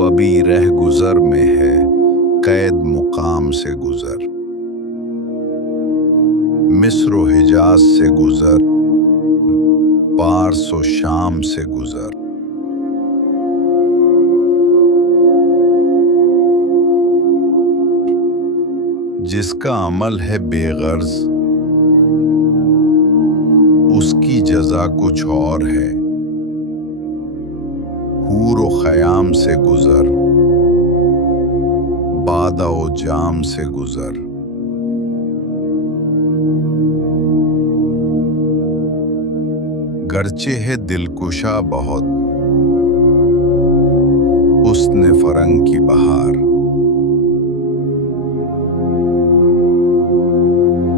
تو ابھی رہ گزر میں ہے قید مقام سے گزر، مصر و حجاز سے گزر، پارس و شام سے گزر۔ جس کا عمل ہے بے غرض اس کی جزا کچھ اور ہے، حور و خیام سے گزر، بادہ و جام سے گزر۔ گرچہ ہے دلکشا بہت حسن فرنگ کی بہار،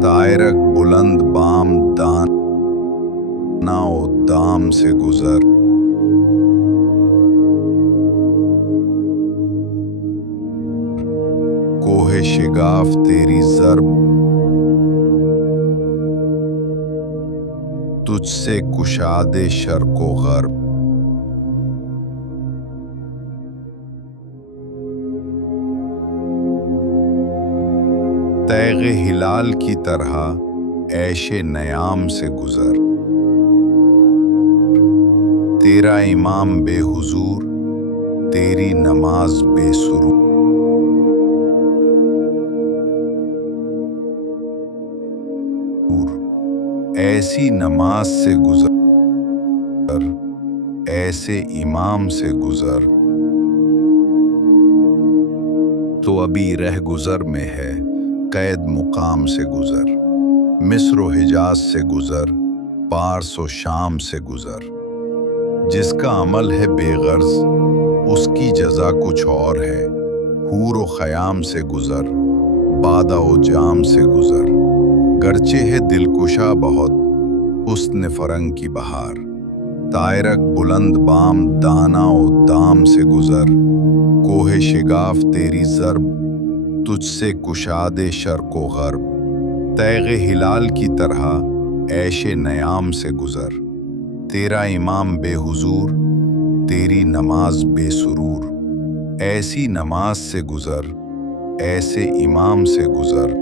طائرک بلند بام دانا و دام سے گزر۔ کوہ شگاف تیری ضرب تجھ سے کشاد شرق و غرب۔ تیغ ہلال کی طرح عیش نیام سے گزر، تیرا امام بے حضور تیری نماز بے سرور۔ ایسی نماز سے گزر، ایسے امام سے گزر، تو ابھی رہ گزر میں ہے قید مقام سے گزر، مصر و حجاز سے گزر، پارس و شام سے گزر۔ جس کا عمل ہے بے غرض اس کی جزا کچھ اور ہے، حور و خیام سے گزر، بادہ و جام سے گزر۔ گرچہ ہے دلکشا بہت حسن فرنگ کی بہار، طائرک بلند بام دانا و دام سے گزر۔ کوہ شگاف تیری ضرب تجھ سے کشاد شرق و غرب، تیغ ہلال کی طرح عیش نیام سے گزر، تیرا امام بے حضور تیری نماز بے سرور۔ ایسی نماز سے گزر، ایسے امام سے گزر،